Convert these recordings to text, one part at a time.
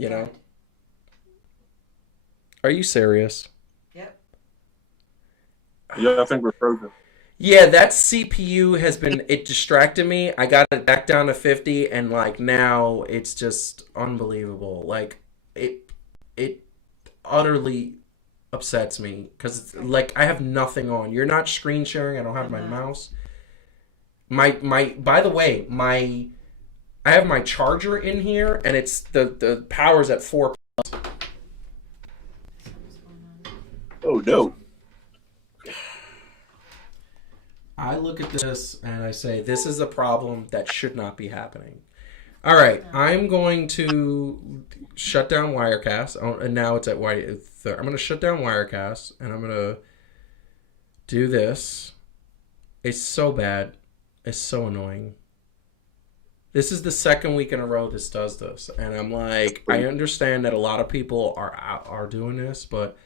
You know? Died. Are you serious? Yep. Yeah, I think we're frozen. Yeah, that CPU has been it distracted me. I got it back down to 50 and like now it's just unbelievable. Like it it utterly upsets me cuz Okay. like I have nothing on. You're not screen sharing. I don't have I'm my not. mouse. My by the way, my I have my charger in here and it's the power's at 4. What's going on? Oh no. I look at this and I say this is a problem that should not be happening. All right, No. I'm going to shut down Wirecast. Oh, and now it's at I'm going to shut down Wirecast, and I'm going to do this. It's so bad. It's so annoying. This is the second week in a row this does this, and I'm like, I understand that a lot of people are doing this, but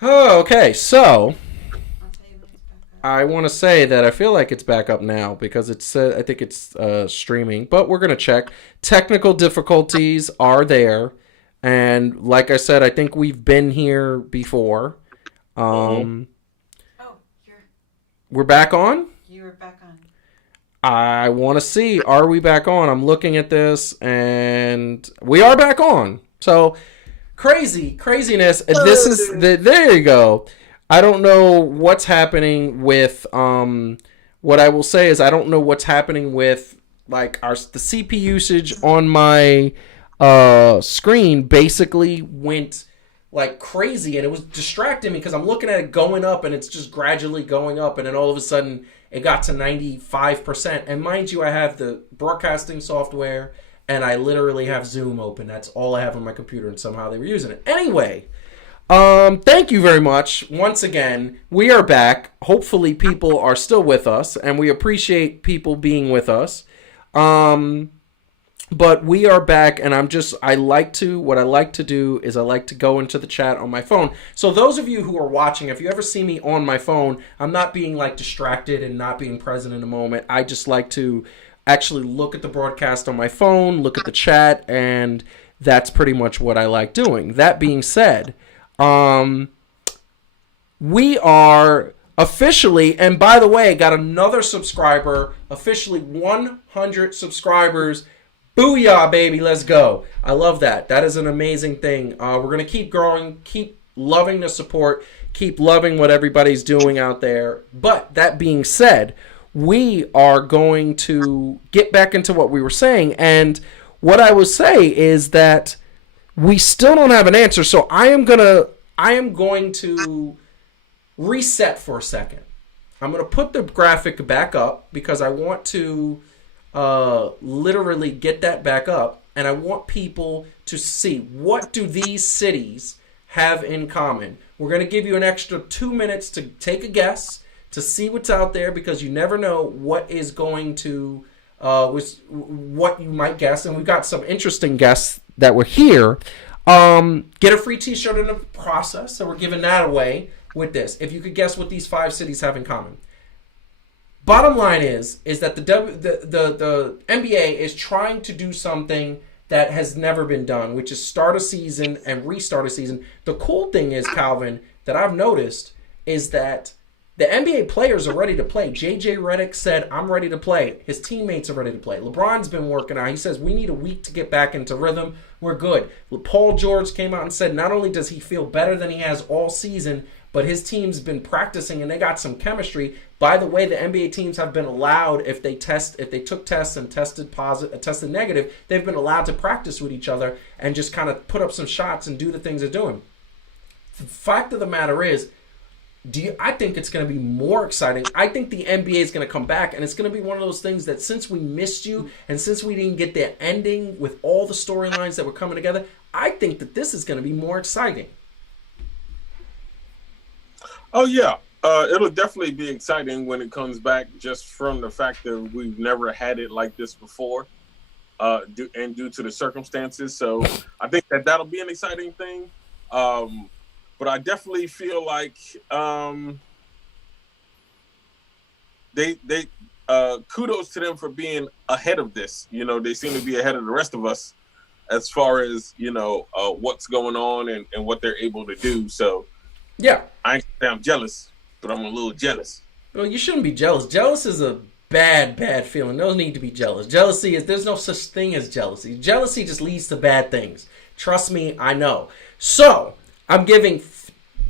oh, okay. So I'll tell you when it's back up. I want to say that I feel like it's back up now because it's I think it's streaming, but we're gonna check. Technical difficulties are there, and like I said, I think we've been here before. Uh-huh. Um, Oh, we're back on. you were back on. I want to see, are we back on? I'm looking at this, and we are back on. So craziness. This is there you go. I don't know what's happening with what I will say is I don't know what's happening with like the CP usage on my screen basically went like crazy and it was distracting me because I'm looking at it going up and it's just gradually going up and then all of a sudden it got to 95%. And mind you, I have the broadcasting software and I literally have Zoom open. That's all I have on my computer and somehow they were using it. Anyway, thank you very much. Once again, we are back. Hopefully people are still with us and we appreciate people being with us. Um, but we are back and what I like to do is I like to go into the chat on my phone. So those of you who are watching, if you ever see me on my phone, I'm not being like distracted and not being present in the moment. I just like to actually look at the broadcast on my phone, look at the chat, and that's pretty much what I like doing. That being said, um, we are officially, and by the way, got another subscriber, officially 100 subscribers. Booyah, baby, let's go. I love that. That is an amazing thing. We're going to keep growing, keep loving the support, keep loving what everybody's doing out there. But that being said, we are going to get back into what we were saying. And what I will say is that we still don't have an answer. So I am going to reset for a second. I'm going to put the graphic back up because I want to literally get that back up and I want people to see what do these cities have in common. We're going to give you an extra 2 minutes to take a guess to see what's out there because you never know what is going to what you might guess, and we've got some interesting guests that were here. Get a free T-shirt in the process, so we're giving that away with this. If you could guess what these 5 cities have in common. Bottom line is that the NBA is trying to do something that has never been done, which is start a season and restart a season. The cool thing is, Calvin, that I've noticed is that the NBA players are ready to play. JJ Redick said, I'm ready to play. His teammates are ready to play. LeBron's been working out. He says, we need a week to get back into rhythm. We're good. Paul George came out and said not only does he feel better than he has all season, but his team's been practicing and they got some chemistry. By the way, the NBA teams have been allowed, if they took tests and tested negative, they've been allowed to practice with each other and just kind of put up some shots and do the things they're doing. The fact of the matter is, I think it's going to be more exciting. I think the NBA is going to come back, and it's going to be one of those things that since we missed you and since we didn't get the ending with all the storylines that were coming together, I think that this is going to be more exciting. Oh yeah. It'll definitely be exciting when it comes back, just from the fact that we've never had it like this before, due to the circumstances. So I think that'll be an exciting thing. But I definitely feel like they kudos to them for being ahead of this. You know, they seem to be ahead of the rest of us as far as what's going on and what they're able to do. So Yeah. I ain't say I'm jealous, but I'm a little jealous. Well, you shouldn't be jealous. Jealous is a bad feeling. No need to be jealous. There's no such thing as jealousy. Jealousy just leads to bad things. Trust me, I know. So, I'm giving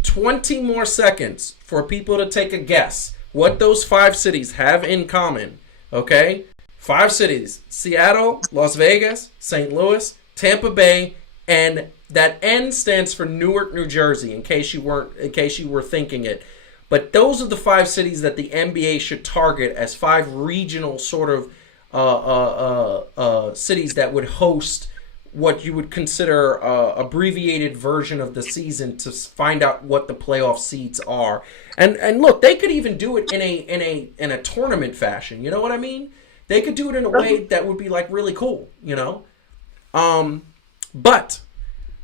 20 more seconds for people to take a guess what those 5 cities have in common. Okay? 5 cities: Seattle, Las Vegas, St. Louis, Tampa Bay, and that N stands for Newark, New Jersey, in case you were thinking it. But those are the 5 cities that the NBA should target as 5 regional sort of cities that would host what you would consider abbreviated version of the season to find out what the playoff seeds are. And look, they could even do it in a tournament fashion. You know what I mean? They could do it in a way that would be like really cool. But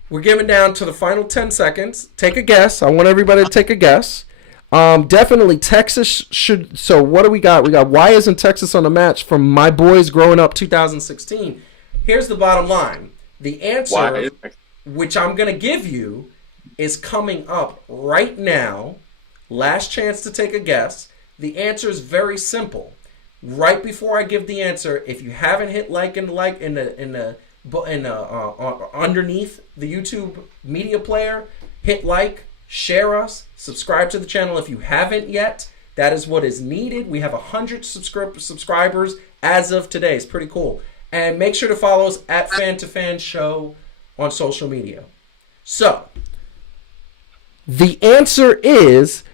we're getting down to the final 10 seconds. Take a guess. I want everybody to take a guess. Definitely Texas should. So what do we got? We got why isn't Texas on the match from My Boys Growing Up 2016. Here's the bottom line. The answer, which I'm going to give you, is coming up right now. Last chance to take a guess. The answer is very simple. Right before I give the answer, if you haven't hit underneath the YouTube media player, hit like, share us, subscribe to the channel if you haven't yet. That is what is needed. We have 100 subscribers as of today. It's pretty cool. And make sure to follow us at Fan to Fan Show on social media. So, the answer is,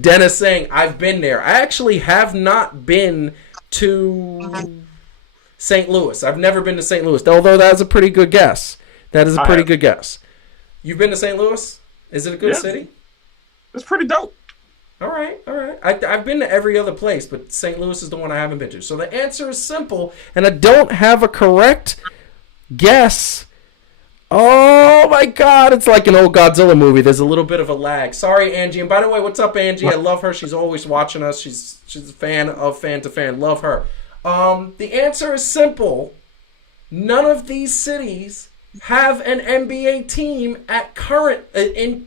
Dennis saying, I've been there. I actually have not been to St. Louis. I've never been to St. Louis, although that's a pretty good guess. That is a pretty good guess. You've been to St. Louis? Is it a good city? It's pretty dope. All right. I've been to every other place, but St. Louis is the one I haven't been to. So the answer is simple, and I don't have a correct guess. Oh my God, it's like an old Godzilla movie. There's a little bit of a lag. Sorry, Angie. And by the way, what's up, Angie? I love her. She's always watching us. She's a fan of Fan to Fan. Love her. The answer is simple. None of these cities have an NBA team at currently.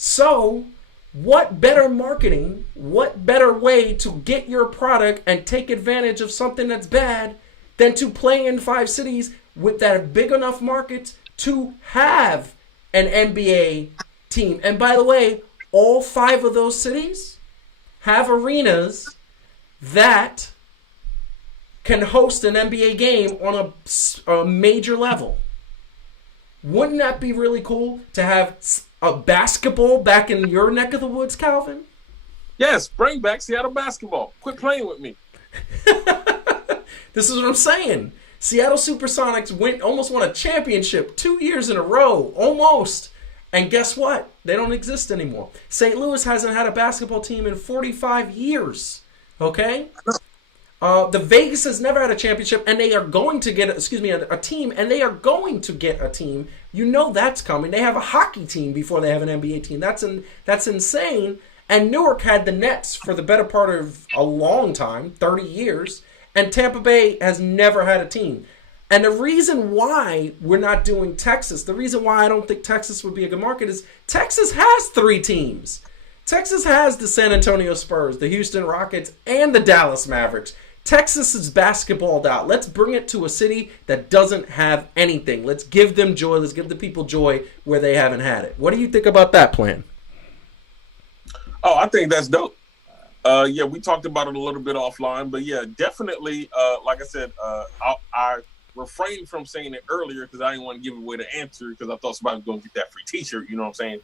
So, what better marketing, what better way to get your product and take advantage of something that's bad than to play in 5 cities with that big enough market to have an NBA team? And by the way, all 5 of those cities have arenas that can host an NBA game on a major level. Wouldn't that be really cool to have a basketball back in your neck of the woods, Calvin? Yes, bring back Seattle basketball. Quit playing with me. This is what I'm saying. Seattle Supersonics almost won a championship 2 years in a row, almost. And guess what? They don't exist anymore. St. Louis hasn't had a basketball team in 45 years. Okay? The Vegas has never had a championship, and they are going to get a team, and they are going to get a team. You know that's coming. They have a hockey team before they have an NBA team. That's insane. And Newark had the Nets for the better part of a long time, 30 years, and Tampa Bay has never had a team. And the reason why we're not doing Texas, the reason why I don't think Texas would be a good market is Texas has 3 teams. Texas has the San Antonio Spurs, the Houston Rockets, and the Dallas Mavericks. Texas is basketballed out. Let's bring it to a city that doesn't have anything. Let's give them joy. Let's give the people joy where they haven't had it. What do you think about that plan? Oh, I think that's dope. Yeah, we talked about it a little bit offline, but yeah, definitely. Like I said, I refrained from saying it earlier because I didn't want to give away the answer because I thought somebody was going to get that free T-shirt. You know what I'm saying?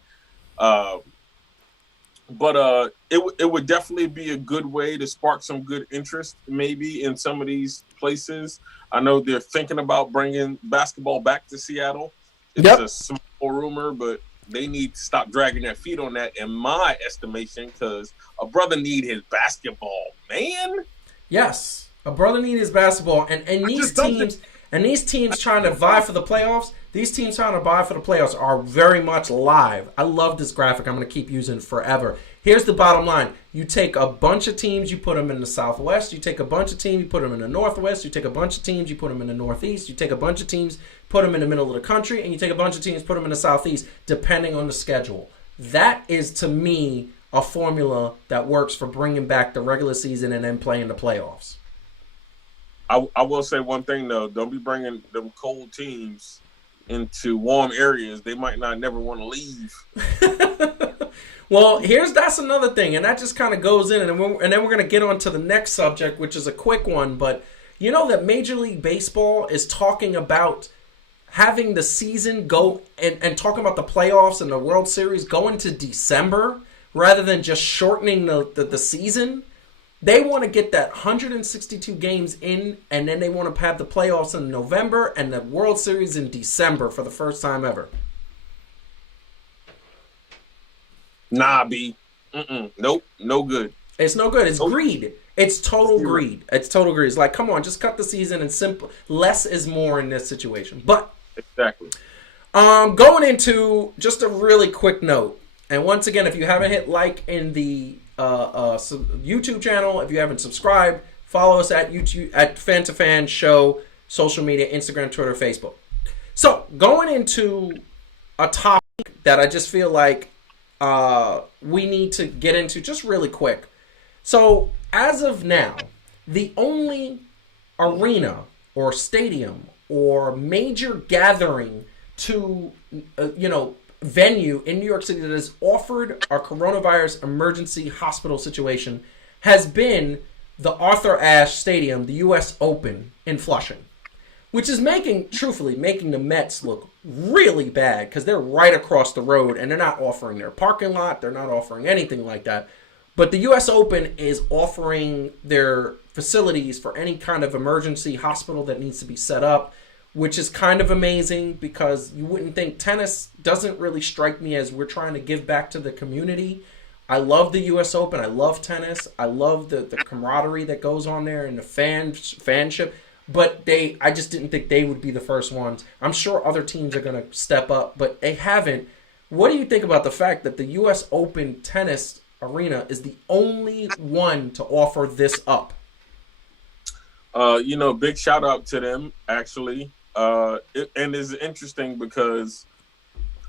But it would definitely be a good way to spark some good interest, maybe in some of these places. I know they're thinking about bringing basketball back to Seattle. It's a small rumor, but they need to stop dragging their feet on that, in my estimation, because a brother need his basketball, man. Yes, a brother need his basketball, and these teams trying to vie for the playoffs. These teams trying to vie for the playoffs are very much live. I love this graphic. I'm going to keep using it forever. Here's the bottom line. You take a bunch of teams, you put them in the Southwest. You take a bunch of teams, you put them in the Northwest. You take a bunch of teams, you put them in the Northeast. You take a bunch of teams, put them in the middle of the country. And you take a bunch of teams, put them in the Southeast, depending on the schedule. That is, to me, a formula that works for bringing back the regular season and then playing the playoffs. I will say one thing, though. Don't be bringing them cold teams into warm areas. They might not never want to leave. Well, that's another thing, and that just kind of goes in, and then we're going to get on to the next subject, which is a quick one. But you know that Major League Baseball is talking about having the season go and talking about the playoffs and the World Series going to December rather than just shortening the season. They want to get that 162 games in, and then they want to have the playoffs in November and the World Series in December for the first time ever. Nah, B. Nope. No good. It's no good. It's greed. It's total greed. It's total greed. It's like, come on, just cut the season and simple. Less is more in this situation. But exactly. Going into just a really quick note, and once again, if you haven't hit like in the YouTube channel, if you haven't subscribed, follow us at YouTube at Fan to Fan Show, social media, Instagram, Twitter, Facebook. So going into a topic that I just feel like we need to get into just really quick. So as of now, the only arena or stadium or major gathering to venue in New York City that has offered a coronavirus emergency hospital situation has been the Arthur Ashe Stadium, the U.S. Open in Flushing, which is making the Mets look really bad because they're right across the road and they're not offering their parking lot. They're not offering anything like that. But the U.S. Open is offering their facilities for any kind of emergency hospital that needs to be set up, which is kind of amazing because you wouldn't think tennis doesn't really strike me as we're trying to give back to the community. I love the U.S. Open. I love tennis. I love the camaraderie that goes on there and the fanship. But I just didn't think they would be the first ones. I'm sure other teams are going to step up, but they haven't. What do you think about the fact that the U.S. Open tennis arena is the only one to offer this up? Big shout out to them, actually. And it's interesting because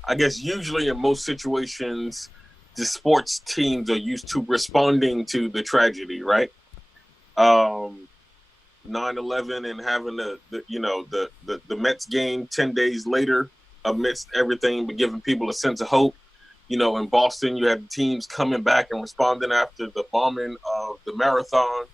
I guess usually in most situations, the sports teams are used to responding to the tragedy, right? 9/11 and having the Mets game 10 days later amidst everything, but giving people a sense of hope. In Boston, you had teams coming back and responding after the bombing of the Marathon.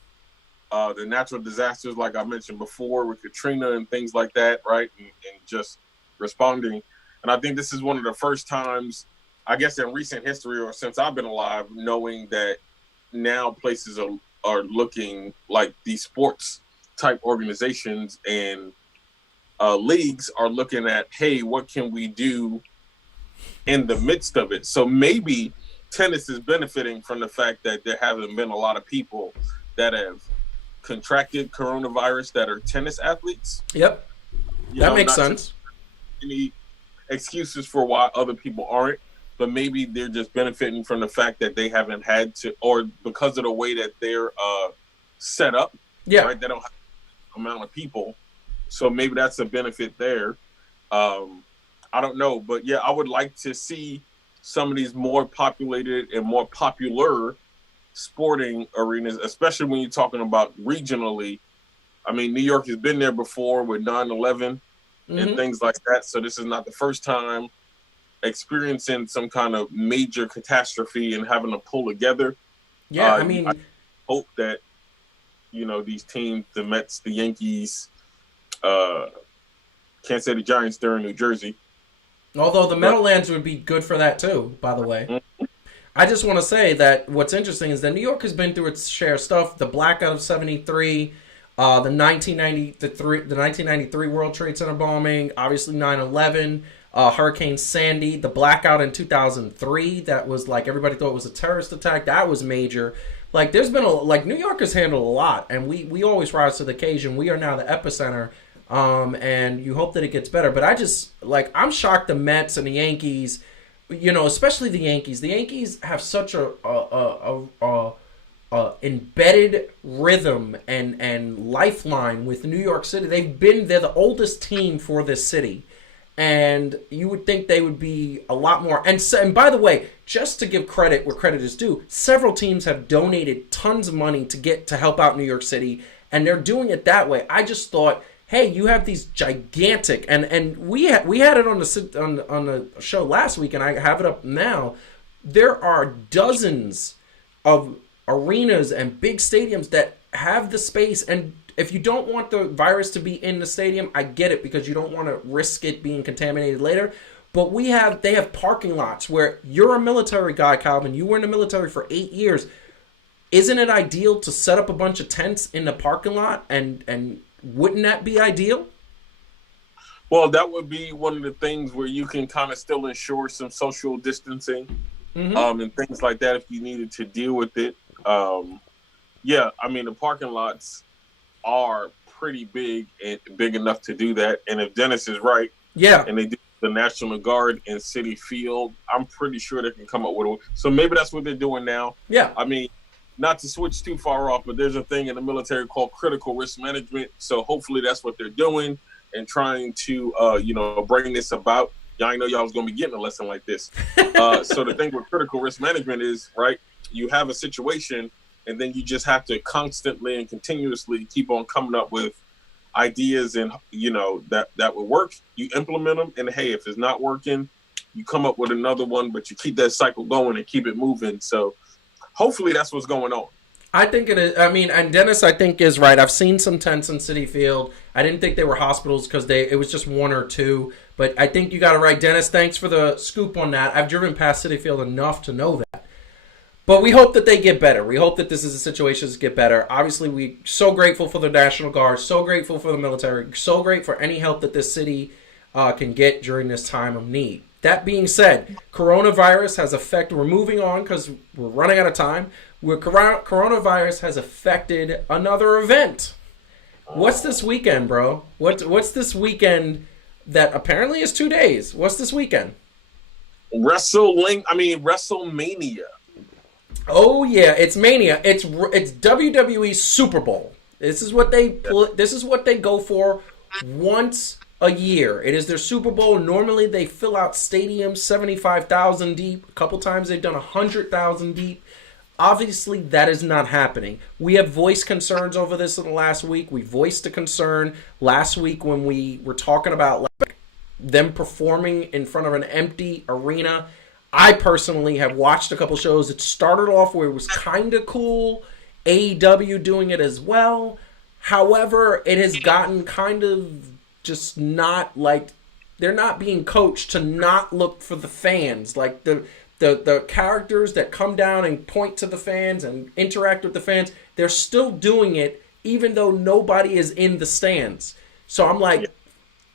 The natural disasters, like I mentioned before, with Katrina and things like that, right? And just responding. And I think this is one of the first times, I guess, in recent history or since I've been alive, knowing that now places are looking like these sports type organizations and leagues are looking at, hey, what can we do in the midst of it? So maybe tennis is benefiting from the fact that there haven't been a lot of people that have contracted coronavirus that are tennis athletes. Yep. That makes sense. Any excuses for why other people aren't, but maybe they're just benefiting from the fact that they haven't had to, or because of the way that they're set up. Yeah. Right? They don't have an amount of people. So maybe that's a benefit there. I don't know. But yeah, I would like to see some of these more populated and more popular sporting arenas, especially when you're talking about regionally. I mean, New York has been there before with 9/11 and things like that. So this is not the first time experiencing some kind of major catastrophe and having to pull together. Yeah, I hope that, these teams, the Mets, the Yankees, can't say the Giants, they're in New Jersey. Although the Meadowlands would be good for that too, by the way. I just want to say that what's interesting is that New York has been through its share of stuff. The blackout of 73, the 1993 World Trade Center bombing, obviously 9/11, Hurricane Sandy, the blackout in 2003. That was like everybody thought it was a terrorist attack. That was major. Like there's been New York has handled a lot, and we always rise to the occasion. We are now the epicenter, and you hope that it gets better. But I'm shocked the Mets and the Yankees especially the Yankees. The Yankees have such a embedded rhythm and lifeline with New York City. They're the oldest team for this city, and you would think they would be a lot more. And by the way, just to give credit where credit is due, several teams have donated tons of money to help out New York City, and they're doing it that way. I just thought, hey, you have these gigantic, and we had it on the show last week, and I have it up now. There are dozens of arenas and big stadiums that have the space, and if you don't want the virus to be in the stadium, I get it, because you don't want to risk it being contaminated later. But they have parking lots where you're a military guy, Calvin. You were in the military for 8 years. Isn't it ideal to set up a bunch of tents in the parking lot, and wouldn't that be ideal? Well, that would be one of the things where you can kind of still ensure some social distancing, and things like that if you needed to deal with it. Yeah, I mean, the parking lots are pretty big and big enough to do that. And if Dennis is right, and they do the National Guard in Citi Field, I'm pretty sure they can come up with it. So maybe that's what they're doing now. Yeah. I mean, not to switch too far off, but there's a thing in the military called critical risk management. So hopefully that's what they're doing and trying to, bring this about. Y'all know y'all was going to be getting a lesson like this. So the thing with critical risk management is, right, you have a situation, and then you just have to constantly and continuously keep on coming up with ideas and, that will work. You implement them, and hey, if it's not working, you come up with another one, but you keep that cycle going and keep it moving. So hopefully that's what's going on. I think it is. I mean, and Dennis, I think, is right. I've seen some tents in Citi Field. I didn't think they were hospitals because it was just one or two. But I think you got it right. Dennis, thanks for the scoop on that. I've driven past Citi Field enough to know that. But we hope that they get better. We hope that this is a situation to get better. Obviously, we're so grateful for the National Guard, so grateful for the military, so great for any help that this city can get during this time of need. That being said, coronavirus has affected, we're moving on because we're running out of time. Coronavirus has affected another event. What's this weekend, bro? What's this weekend that apparently is 2 days? What's this weekend? WrestleMania. Oh yeah, it's Mania. It's WWE Super Bowl. This is what they go for once a year. It is their Super Bowl. Normally they fill out stadiums 75,000 deep. A couple times they've done 100,000 deep. Obviously that is not happening. We have voiced concerns over this in the last week. We voiced a concern last week when we were talking about them performing in front of an empty arena. I personally have watched a couple shows. It started off where it was kind of cool. AEW doing it as well. However, it has gotten kind of just not like they're not being coached to not look for the fans. Like the characters that come down and point to the fans and interact with the fans, they're still doing it even though nobody is in the stands. So I'm like,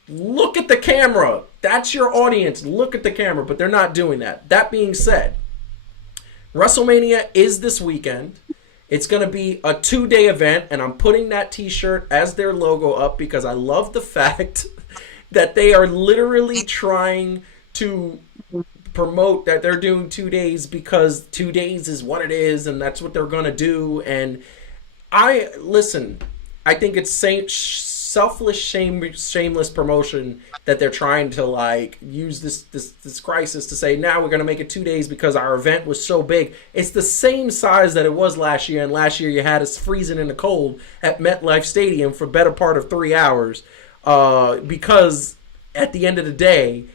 look at the camera. That's your audience. Look at the camera. But they're not doing that. That being said, WrestleMania is this weekend. It's going to be a 2-day event, and I'm putting that t-shirt as their logo up because I love the fact that they are literally trying to promote that they're doing 2 days because 2 days is what it is, and that's what they're going to do. And I think it's selfless, shameless promotion that they're trying to use this crisis to say, now we're going to make it 2 days because our event was so big. It's the same size that it was last year, and last year you had us freezing in the cold at MetLife Stadium for better part of 3 hours because at the end of the day,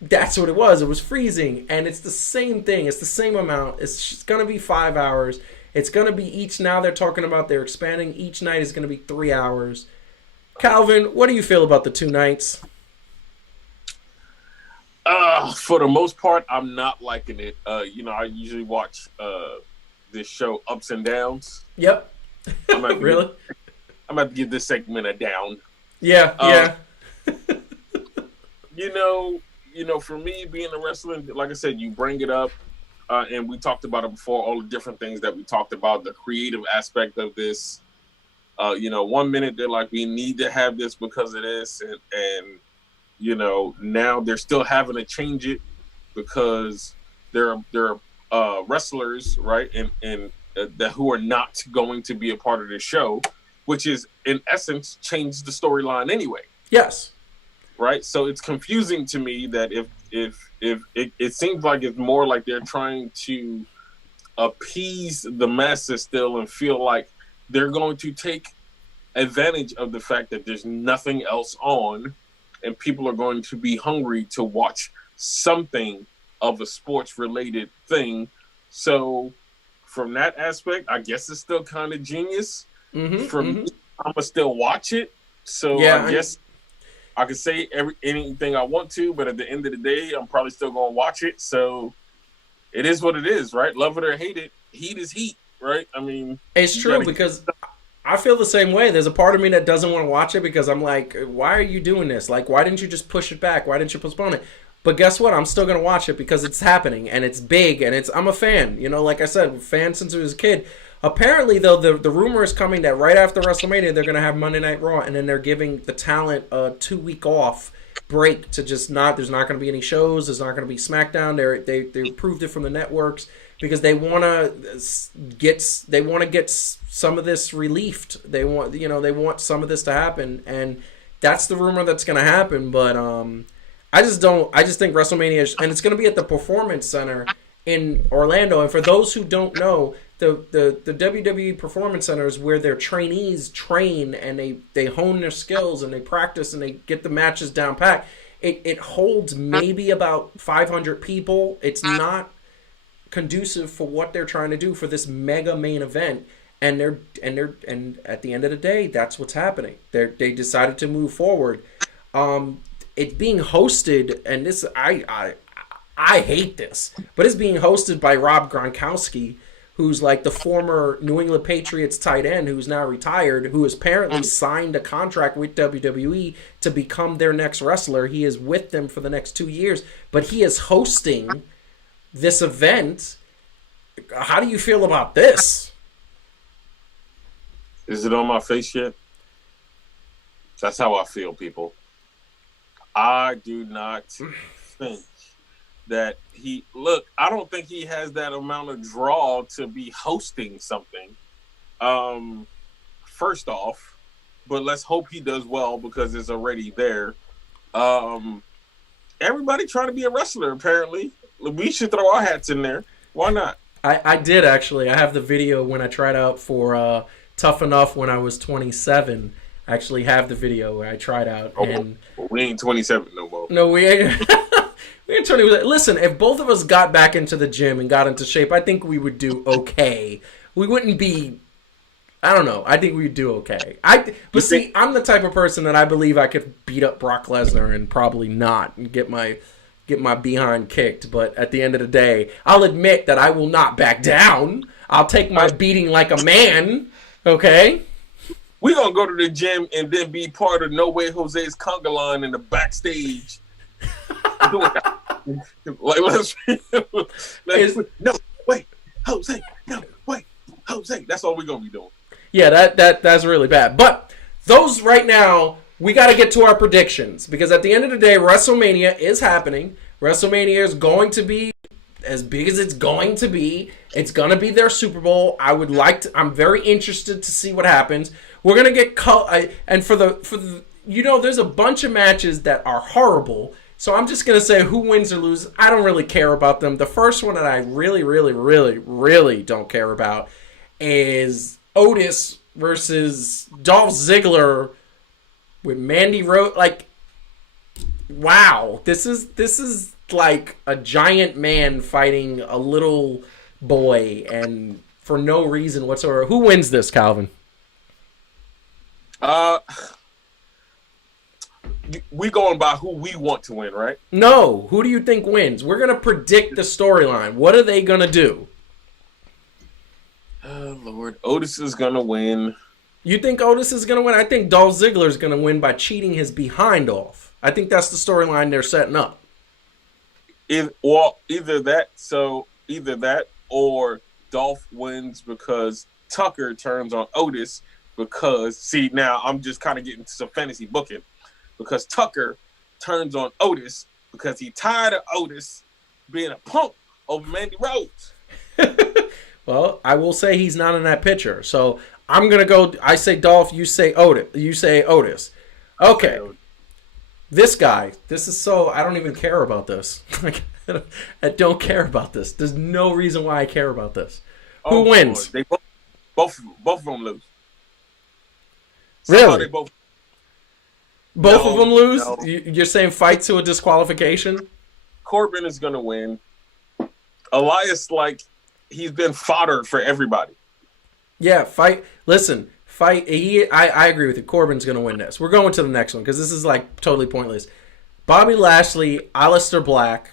that's what it was. It was freezing, and it's the same thing. It's the same amount. It's going to be 5 hours. It's going to be now they're talking about they're expanding. Each night is going to be 3 hours. Calvin, what do you feel about the 2 nights? For the most part, I'm not liking it. I usually watch this show Ups and Downs. Yep. Really? I'm about to give this segment a down. Yeah. For me, being a wrestler, like I said, you bring it up, and we talked about it before, all the different things that we talked about, the creative aspect of this. 1 minute they're like, we need to have this because of this, and now they're still having to change it because there are wrestlers, right, and that who are not going to be a part of the show, which is in essence change the storyline anyway. Yes. Right. So it's confusing to me that if it seems like it's more like they're trying to appease the masses still and feel like they're going to take advantage of the fact that there's nothing else on and people are going to be hungry to watch something of a sports related thing. So from that aspect, I guess it's still kind of genius. For me, I'm gonna still watch it. So yeah, I guess I can say anything I want to, but at the end of the day, I'm probably still gonna watch it. So it is what it is, right? Love it or hate it, heat is heat, right? I mean, it's true because I feel the same way. There's a part of me that doesn't want to watch it because I'm like, why are you doing this? Like, why didn't you just push it back? Why didn't you postpone it? But guess what? I'm still going to watch it because it's happening and it's big and I'm a fan. You know, like I said, fan since I was a kid. Apparently, though, the rumor is coming that right after WrestleMania, they're going to have Monday Night Raw and then they're giving the talent a 2-week off break to just there's not going to be any shows. There's not going to be SmackDown. They approved it from the networks because they want to get some of this relieved. They want some of this to happen, and that's the rumor that's going to happen. But I just think WrestleMania and it's going to be at the Performance Center in Orlando. And for those who don't know, the WWE Performance Center is where their trainees train and they hone their skills and they practice and they get the matches down pat. It holds maybe about 500 people. It's not conducive for what they're trying to do for this mega main event. And at the end of the day, that's what's happening. They decided to move forward. It's being hosted, and this I hate this, but it's being hosted by Rob Gronkowski, who's like the former New England Patriots tight end who's now retired, who has apparently signed a contract with WWE to become their next wrestler. He is with them for the next 2 years, but he is hosting this event. How do you feel about this? Is it on my face yet? That's how I feel, people. I do not think that I don't think he has that amount of draw to be hosting something. First off, but let's hope he does well because it's already there. Everybody trying to be a wrestler, apparently. We should throw our hats in there. Why not? I did, actually. I have the video when I tried out for Tough Enough when I was 27. I actually have the video where I tried out. And we ain't 27 no more. No, we ain't. We ain't 20. Listen, if both of us got back into the gym and got into shape, I think we would do okay. We wouldn't be... I don't know. I think we'd do okay. But see, I'm the type of person that I believe I could beat up Brock Lesnar and probably not and get my behind kicked. But at the end of the day, I'll admit that I will not back down. I'll take my beating like a man. Okay? We're going to go to the gym and then be part of No Way Jose's conga line in the backstage. Like, no, wait, Jose, no, wait, Jose. That's all we're going to be doing. Yeah, that's really bad. But those right now, we got to get to our predictions because at the end of the day, WrestleMania is happening. WrestleMania is going to be as big as it's going to be. It's going to be their Super Bowl. I'm very interested to see what happens. We're going to get and for the there's a bunch of matches that are horrible. So I'm just going to say who wins or loses. I don't really care about them. The first one that I really, really, really, really don't care about is Otis versus Dolph Ziggler with Mandy Rose. Like, wow. This is like a giant man fighting a little boy and for no reason whatsoever. Who wins this, Calvin? We going by who we want to win, right? No. Who do you think wins? We're going to predict the storyline. What are they going to do? Oh, Lord. Otis is going to win. You think Otis is going to win? I think Dolph Ziggler is going to win by cheating his behind off. I think that's the storyline they're setting up. Either that or Dolph wins because Tucker turns on Otis because, see, now I'm just kind of getting to some fantasy booking. Because Tucker turns on Otis because he's tired of Otis being a punk over Mandy Rose. Well, I will say he's not in that picture. So I'm going to go. I say Dolph. You say Otis. You say Otis. Okay. This guy. This is so. I don't even care about this. I don't care about this. There's no reason why I care about this. Who wins? They both of them lose. Really? They both of them lose? No. You're saying fight to a disqualification? Corbin is going to win. Elias, like, he's been fodder for everybody. Yeah, fight. Listen, fight. I agree with you. Corbin's going to win this. We're going to the next one because this is, like, totally pointless. Bobby Lashley, Aleister Black.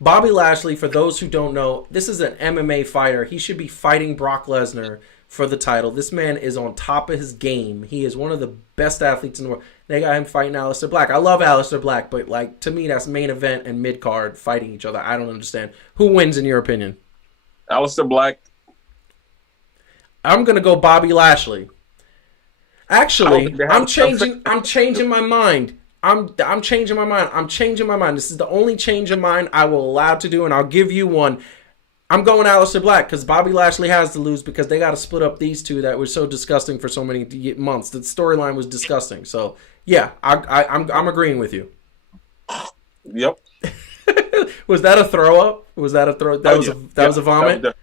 Bobby Lashley, for those who don't know, this is an MMA fighter. He should be fighting Brock Lesnar for the title. This man is on top of his game. He is one of the best athletes in the world. They got him fighting Aleister Black. I love Aleister Black, but like to me, that's main event and mid card fighting each other. I don't understand. Who wins in your opinion? Aleister Black. I'm gonna go Bobby Lashley. Actually, I'm changing my mind. I'm changing my mind. I'm changing my mind. This is the only change of mind I will allow to do, and I'll give you one. I'm going Aleister Black because Bobby Lashley has to lose because they got to split up these two that were so disgusting for so many months. The storyline was disgusting. So yeah, I'm agreeing with you. Yep. Was that a throw up? Was that a throw? That was a vomit. That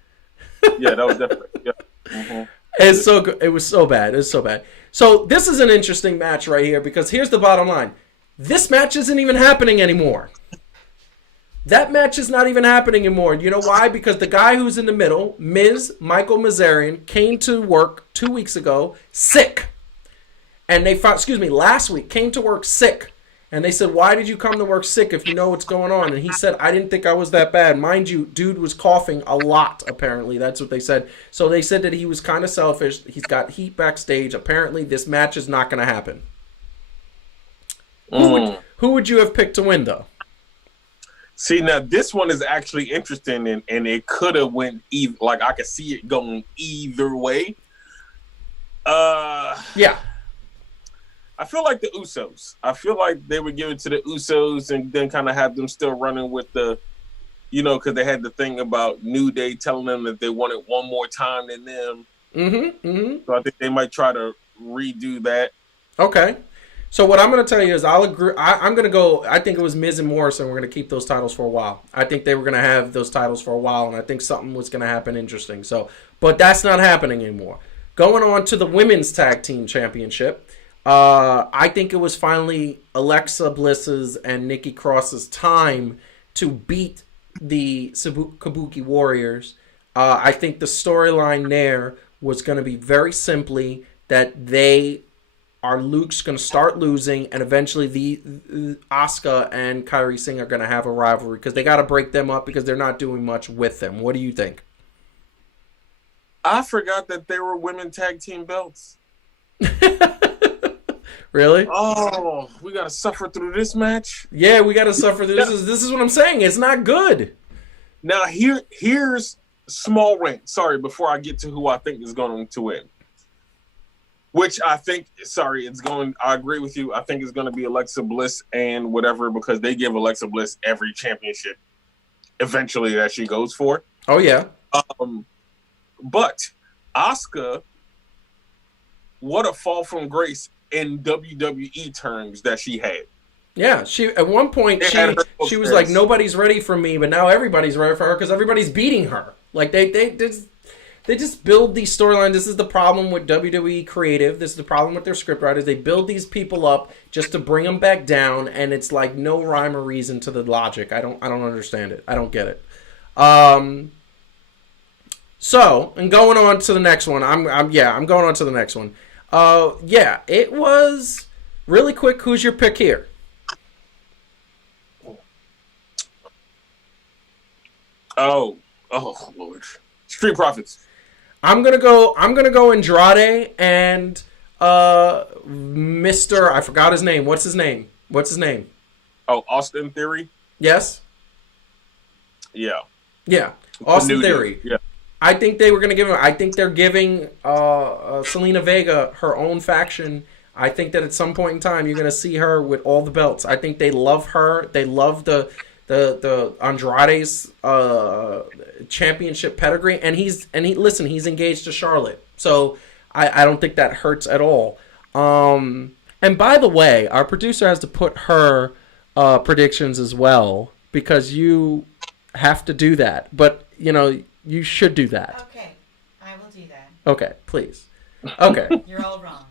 was definitely. Yeah. Mm-hmm. It's so good. It was so bad. It was so bad. So this is an interesting match right here because here's the bottom line: this match isn't even happening anymore. That match is not even happening anymore. You know why? Because the guy who's in the middle, Michael Mazarian, came to work 2 weeks ago sick. And they found, last week, came to work sick. And they said, why did you come to work sick if you know what's going on? And he said, I didn't think I was that bad. Mind you, dude was coughing a lot, apparently. That's what they said. So they said that he was kind of selfish. He's got heat backstage. Apparently, this match is not going to happen. Who would you have picked to win, though? See, now this one is actually interesting, and it could have went either. Like I could see it going either way. Yeah. I feel like the Usos. I feel like they would give it to the Usos and then kind of have them still running with the, because they had the thing about New Day telling them that they wanted one more time than them. So I think they might try to redo that. Okay. So what I'm going to tell you is I'll agree. I'm going to go. I think it was Miz and Morrison. We're going to keep those titles for a while. I think they were going to have those titles for a while, and I think something was going to happen interesting. So, but that's not happening anymore. Going on to the Women's Tag Team Championship, I think it was finally Alexa Bliss's and Nikki Cross's time to beat the Kabuki Warriors. I think the storyline there was going to be very simply that Luke's going to start losing, and eventually the Asuka and Kairi Singh are going to have a rivalry because they got to break them up because they're not doing much with them. What do you think? I forgot that they were women tag team belts. Really? Oh, we got to suffer through this match? Yeah, we got to suffer through this. This is what I'm saying. It's not good. Now, here's small rant. Sorry, before I get to who I think is going to win. Which I think, I agree with you. I think it's going to be Alexa Bliss and whatever because they give Alexa Bliss every championship eventually that she goes for. Oh, yeah. But Asuka, what a fall from grace in WWE terms that she had. Yeah, she at one point she was like, nobody's ready for me, but now everybody's ready for her because everybody's beating her. Like they just build these storylines. This is the problem with WWE creative. This is the problem with their scriptwriters. They build these people up just to bring them back down, and it's like no rhyme or reason to the logic. I don't understand it. I don't get it. So, and going on to the next one. I'm going on to the next one. It was really quick. Who's your pick here? Oh Lord. Street Profits. I'm gonna go Andrade and Mr. I forgot his name. What's his name? Oh, Austin Theory? Yes? Yeah. Yeah. Austin Theory. Yeah. I think they were gonna give him I think they're giving Selena Vega her own faction. I think that at some point in time you're gonna see her with all the belts. I think they love her. They love the the Andrade's championship pedigree, and he's engaged to Charlotte, so I don't think that hurts at all. And by the way, our producer has to put her predictions as well, because you have to do that. But, you should do that. Okay, I will do that. Okay, please. Okay. You're all wrong.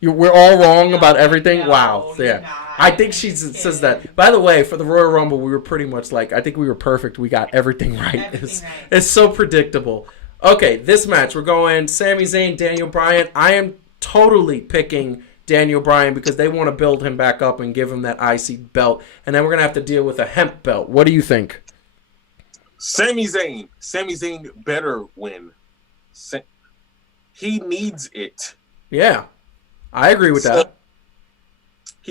We're all wrong about everything? No, wow. you're Yeah. not. I think she says that. By the way, for the Royal Rumble, we were pretty much I think we were perfect. We got everything right. Everything right. It's so predictable. Okay, this match, we're going Sami Zayn, Daniel Bryan. I am totally picking Daniel Bryan because they want to build him back up and give him that IC belt. And then we're going to have to deal with a hemp belt. What do you think? Sami Zayn. Sami Zayn better win. He needs it. Yeah, I agree with that.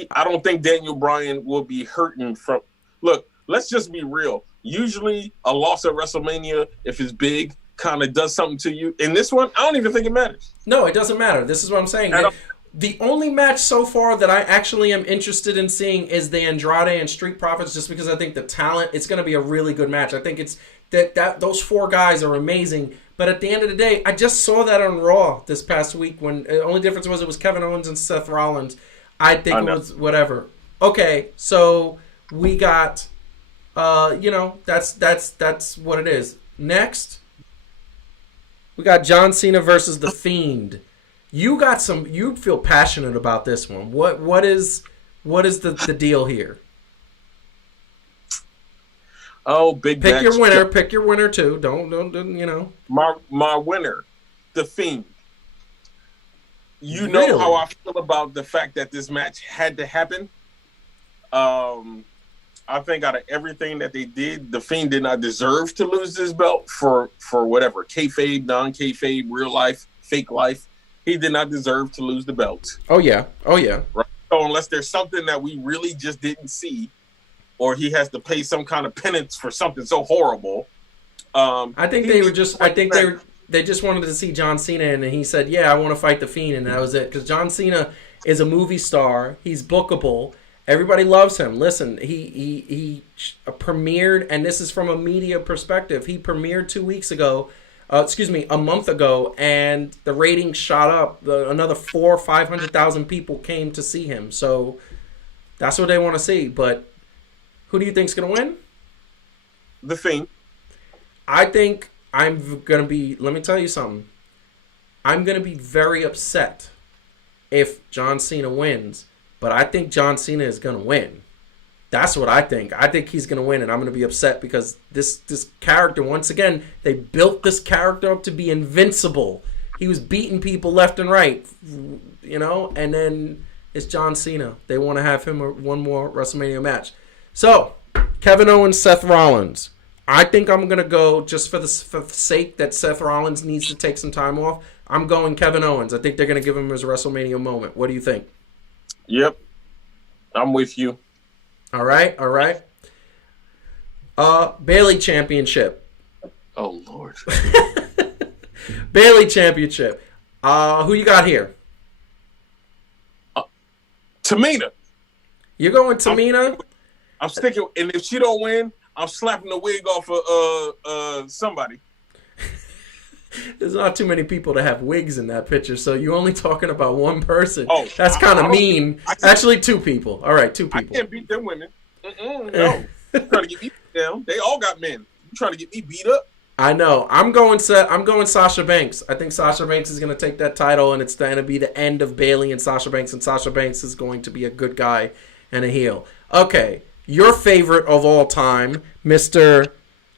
I don't think Daniel Bryan will be hurting from. Look, let's just be real. Usually, a loss at WrestleMania, if it's big, kind of does something to you. In this one, I don't even think it matters. No, it doesn't matter. This is what I'm saying. The only match so far that I actually am interested in seeing is the Andrade and Street Profits, just because I think the talent, it's going to be a really good match. I think it's that those four guys are amazing. But at the end of the day, I just saw that on Raw this past week when the only difference was it was Kevin Owens and Seth Rollins. I think it was whatever. Okay, so we got, that's what it is. Next, we got John Cena versus The Fiend. You feel passionate about this one. What is the deal here? Oh, big pick match. Your winner. Pick your winner too. Don't. My winner, The Fiend. You know Really? how I feel about the fact that this match had to happen. I think out of everything that they did, The Fiend did not deserve to lose this belt for whatever kayfabe, non-kayfabe, real life, fake life. He did not deserve to lose the belt. Oh yeah. Right. So unless there's something that we really just didn't see, or he has to pay some kind of penance for something so horrible. I think they were just. I think they just wanted to see John Cena, and he said, "Yeah, I want to fight The Fiend," and that was it. Because John Cena is a movie star. He's bookable. Everybody loves him. Listen, he premiered, and this is from a media perspective. He premiered 2 weeks ago. A month ago, and the ratings shot up. Another 400,000 or 500,000 people came to see him. So that's what they want to see. But who do you think's going to win? The Fiend. I think I'm going to be. Let me tell you something. I'm going to be very upset if John Cena wins, but I think John Cena is going to win. That's what I think. I think he's going to win, and I'm going to be upset because this character, once again, they built this character up to be invincible. He was beating people left and right, and then it's John Cena. They want to have him one more WrestleMania match. So, Kevin Owens, Seth Rollins. I think I'm going to go, just for the sake that Seth Rollins needs to take some time off, I'm going Kevin Owens. I think they're going to give him his WrestleMania moment. What do you think? Yep. I'm with you. All right. Bayley Championship. Oh, Lord. Bayley Championship. Who you got here? Tamina. You're going Tamina? I'm sticking, and if she don't win, I'm slapping the wig off of somebody. There's not too many people to have wigs in that picture, so you're only talking about one person. Oh, that's kind of mean. Actually, two people. All right, two people. I can't beat them women. No. You're trying to get me down. They all got men. You trying to get me beat up? I know. I'm going Sasha Banks. I think Sasha Banks is going to take that title, and it's going to be the end of Bayley and Sasha Banks is going to be a good guy and a heel. Okay, your favorite of all time, Mr.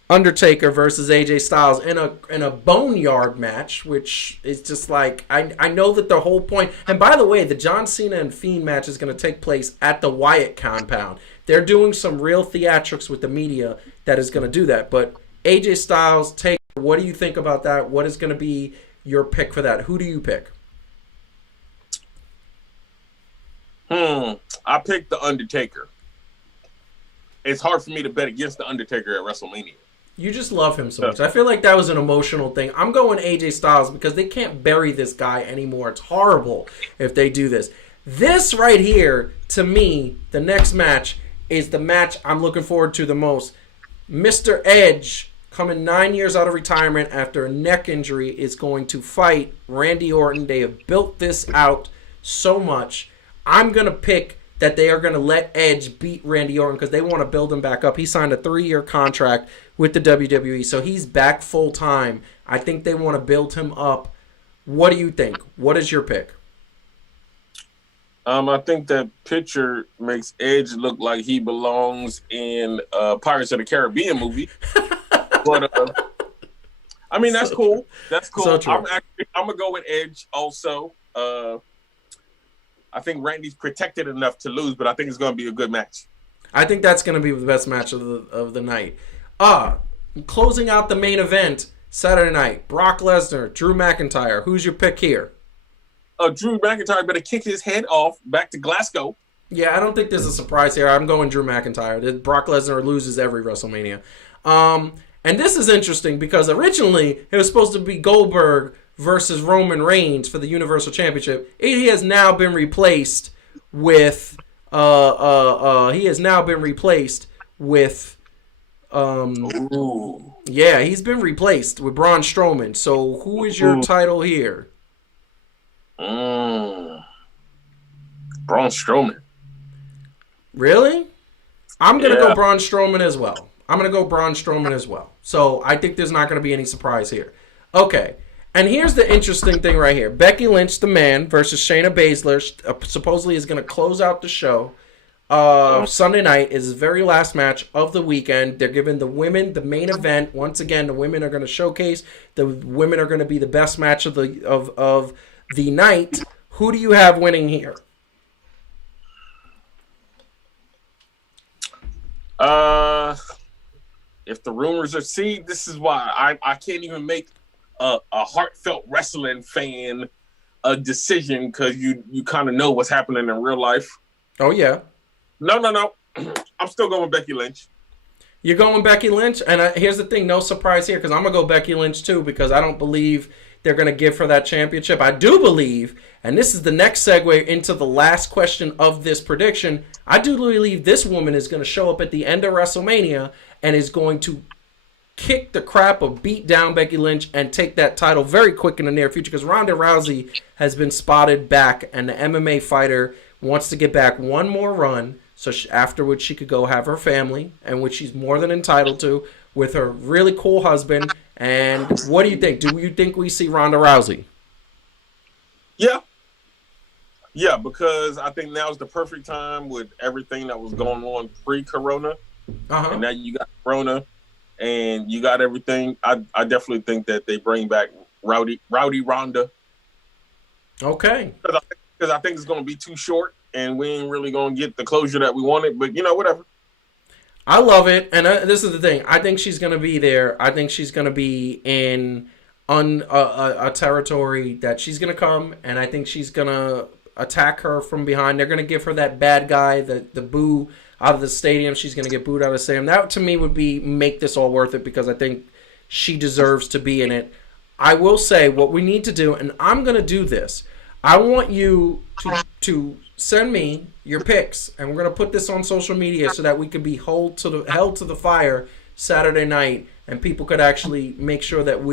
Undertaker versus AJ Styles in a boneyard match, which is just like, I know that the whole point, and by the way, the John Cena and Fiend match is going to take place at the Wyatt compound. They're doing some real theatrics with the media that is going to do that, but AJ Styles, what do you think about that? What is going to be your pick for that? Who do you pick? I picked the Undertaker. It's hard for me to bet against the Undertaker at WrestleMania. You just love him so much. I feel like that was an emotional thing. I'm going AJ Styles because they can't bury this guy anymore. It's horrible if they do this. This right here, to me, the next match is the match I'm looking forward to the most. Mr. Edge, coming 9 years out of retirement after a neck injury, is going to fight Randy Orton. They have built this out so much. I'm going to pick that they are going to let Edge beat Randy Orton because they want to build him back up. He signed a 3-year contract with the WWE, so he's back full time. I think they want to build him up. What do you think? What is your pick? I think that picture makes Edge look like he belongs in Pirates of the Caribbean movie. But I mean, that's cool. That's cool. So true. I'm gonna go with Edge also. I think Randy's protected enough to lose, but I think it's gonna be a good match. I think that's going to be the best match of the night. Closing out the main event Saturday night, Brock Lesnar, Drew McIntyre. Who's your pick here? Drew McIntyre better kick his head off back to Glasgow. Yeah, I don't think there's a surprise here. I'm going Drew McIntyre. Brock Lesnar loses every WrestleMania. And this is interesting because originally it was supposed to be Goldberg versus Roman Reigns for the Universal Championship. He has now been replaced with he's been replaced with Braun Strowman. So who is your title here? Braun Strowman. Really? I'm going to go Braun Strowman as well. So I think there's not going to be any surprise here. Okay. And here's the interesting thing right here. Becky Lynch, the man, versus Shayna Baszler, supposedly is going to close out the show. Sunday night is the very last match of the weekend. They're giving the women the main event. Once again, the women are going to showcase. The women are going to be the best match of the night. Who do you have winning here? If the rumors are seed, this is why I can't even make a heartfelt wrestling fan a decision because you kind of know what's happening in real life. Oh, yeah. No. I'm still going Becky Lynch. You're going Becky Lynch? And here's the thing, no surprise here because I'm going to go Becky Lynch too because I don't believe they're going to give her that championship. I do believe, and this is the next segue into the last question of this prediction, I do believe this woman is going to show up at the end of WrestleMania and is going to kick the crap or beat down Becky Lynch and take that title very quick in the near future because Ronda Rousey has been spotted back and the MMA fighter wants to get back one more run so afterwards she could go have her family, and which she's more than entitled to, with her really cool husband. And what do you think? Do you think we see Ronda Rousey? Yeah, because I think now's the perfect time with everything that was going on pre-Corona. And now you got Corona and you got everything. I definitely think that they bring back Rowdy Ronda. Okay. Because I think it's going to be too short and we ain't really going to get the closure that we wanted. But, whatever. I love it. And this is the thing. I think she's going to be there. I think she's going to be in a territory that she's going to come. And I think she's going to attack her from behind. They're going to give her that bad guy, the boo out of the stadium. She's going to get booed out of the stadium. That, to me, would make this all worth it because I think she deserves to be in it. I will say what we need to do, and I'm going to do this. I want you to send me your picks, and we're going to put this on social media so that we can be held to the fire Saturday night, and people could actually make sure that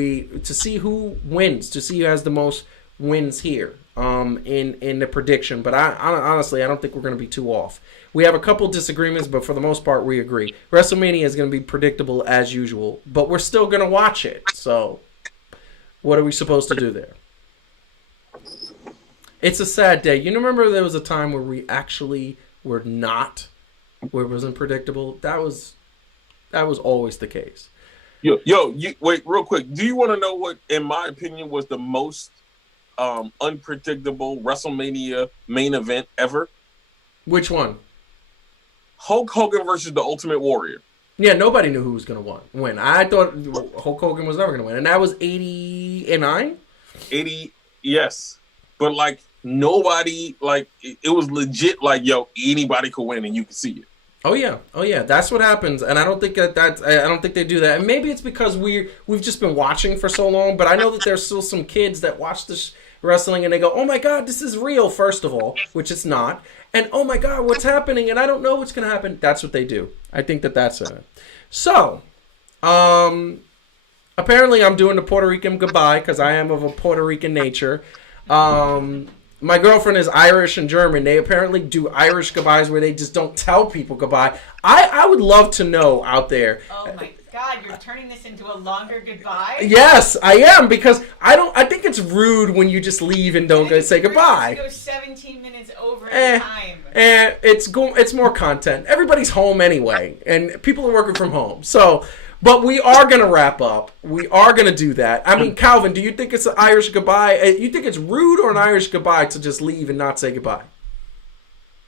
to see who wins, to see who has the most wins here in the prediction. But I honestly, I don't think we're going to be too off. We have a couple disagreements, but for the most part, we agree. WrestleMania is going to be predictable as usual, but we're still going to watch it. So what are we supposed to do there? It's a sad day. You remember there was a time where we actually were not, where it wasn't predictable? That was always the case. Wait, real quick. Do you want to know what, in my opinion, was the most unpredictable WrestleMania main event ever? Which one? Hulk Hogan versus the Ultimate Warrior. Yeah, nobody knew who was going to win. I thought Hulk Hogan was never going to win. And that was 89? 80, yes. But, nobody, it was legit, anybody could win and you could see it. Oh yeah, that's what happens, and I don't think I don't think they do that. And maybe it's because we've just been watching for so long. But I know that there's still some kids that watch this wrestling and they go, oh my God, this is real, first of all, which it's not. And oh my God, what's happening? And I don't know what's going to happen. That's what they do. I think that's it. So, apparently I'm doing the Puerto Rican goodbye because I am of a Puerto Rican nature. My girlfriend is Irish and German. They apparently do Irish goodbyes where they just don't tell people goodbye. I would love to know out there. Oh my God, you're turning this into a longer goodbye? Yes, I am, because I think it's rude when you just leave and don't say goodbye. Go 17 minutes over time. And it's more content. Everybody's home anyway, and people are working from home. So, but we are going to wrap up. We are going to do that. I mean, Calvin, do you think it's an Irish goodbye? You think it's rude or an Irish goodbye to just leave and not say goodbye?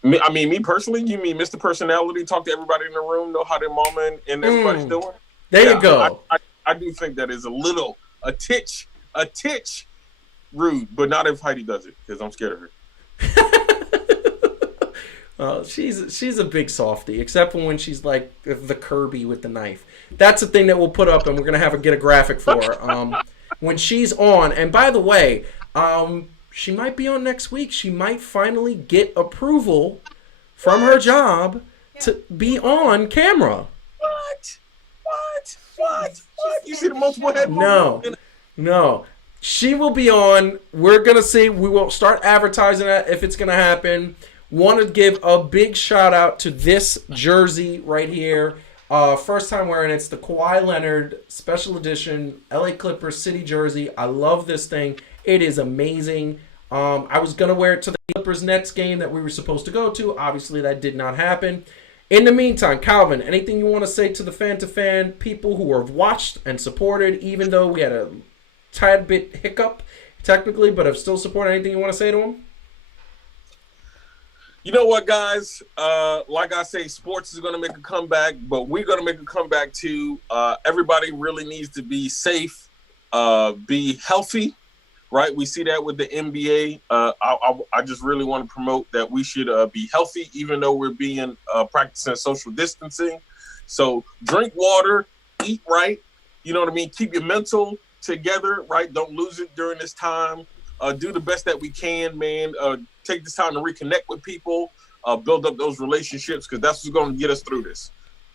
I mean, me personally, you mean Mr. Personality, talk to everybody in the room, know how their mama and everybody's doing? There you go. I do think that is a titch rude, but not if Heidi does it, because I'm scared of her. She's a big softie, except when she's like the Kirby with the knife. That's the thing that we'll put up, and we're gonna get a graphic for her when she's on. And by the way, she might be on next week. She might finally get approval from her job to be on camera. What? You see the multiple head? No. She will be on. We're gonna see. We will start advertising that if it's gonna happen. Want to give a big shout out to this jersey right here. First time wearing it. It's the Kawhi Leonard Special Edition LA Clippers City jersey. I love this thing. It is amazing. I was going to wear it to the Clippers Nets game that we were supposed to go to. Obviously, that did not happen. In the meantime, Calvin, anything you want to say to the fan-to-fan people who have watched and supported, even though we had a tad bit hiccup, technically, but have still supported? Anything you want to say to them? You know what, guys? Like I say, sports is going to make a comeback, but we're going to make a comeback too. Everybody really needs to be safe, be healthy, right? We see that with the NBA. I just really want to promote that we should be healthy, even though we're being practicing social distancing. So drink water, eat right. You know what I mean? Keep your mental together, right? Don't lose it during this time. Do the best that we can, man. Take this time to reconnect with people, build up those relationships, because that's what's going to get us through this.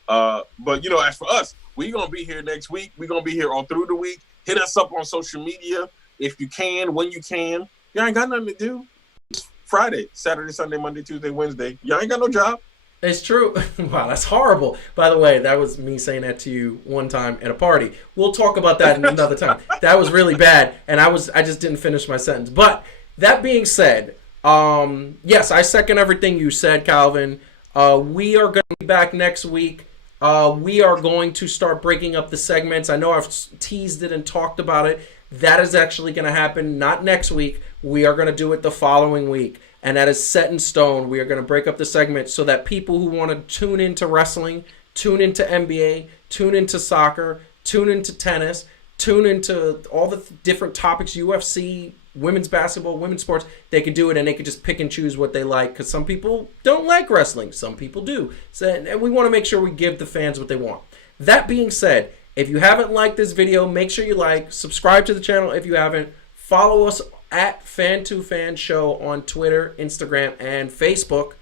But, you know, as for us, we're going to be here next week. We're going to be here all through the week. Hit us up on social media if you can, when you can. You ain't got nothing to do. It's Friday, Saturday, Sunday, Monday, Tuesday, Wednesday. You ain't got no job. It's true. Wow, that's horrible. By the way, that was me saying that to you one time at a party. We'll talk about that another time. That was really bad, and I just didn't finish my sentence. But that being said, yes, I second everything you said, Calvin. We are going to be back next week. We are going to start breaking up the segments. I know I've teased it and talked about it. That is actually going to happen not next week. We are going to do it the following week. And that is set in stone. We are going to break up the segment so that people who want to tune into wrestling, tune into NBA, tune into soccer, tune into tennis, tune into all the different topics, UFC, women's basketball, women's sports, they can do it, and they can just pick and choose what they like, because some people don't like wrestling. Some people do. So, and we want to make sure we give the fans what they want. That being said, if you haven't liked this video, make sure you like, subscribe to the channel if you haven't, follow us at Fan2Fan Show on Twitter, Instagram, and Facebook.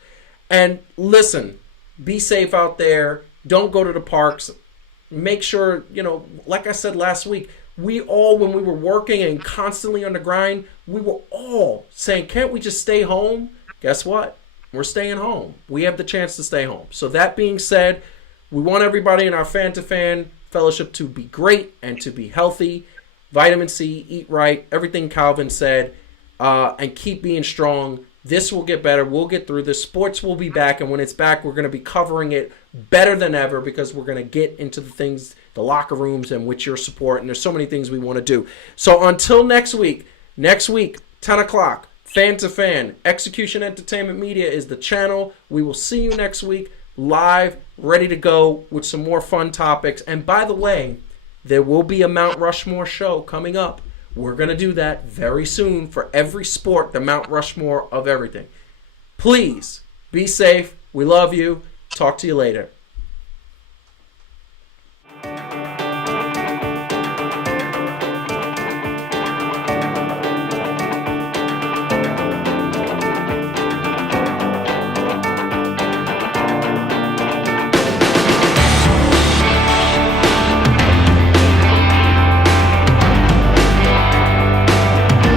And listen, be safe out there. Don't go to the parks. Make sure, like I said last week, we all, when we were working and constantly on the grind, we were all saying, can't we just stay home? Guess what? We're staying home. We have the chance to stay home. So that being said, we want everybody in our Fan2Fan fellowship to be great and to be healthy. Vitamin C, eat right, everything Calvin said, and keep being strong. This will get better. We'll get through this. Sports will be back, and when it's back, we're going to be covering it better than ever, because we're going to get into the things, the locker rooms, and with your support, and there's so many things we want to do. So until next week, 10 o'clock, Fan2Fan, Execution Entertainment Media is the channel. We will see you next week, live, ready to go with some more fun topics. And by the way, there will be a Mount Rushmore show coming up. We're going to do that very soon for every sport, the Mount Rushmore of everything. Please be safe. We love you. Talk to you later.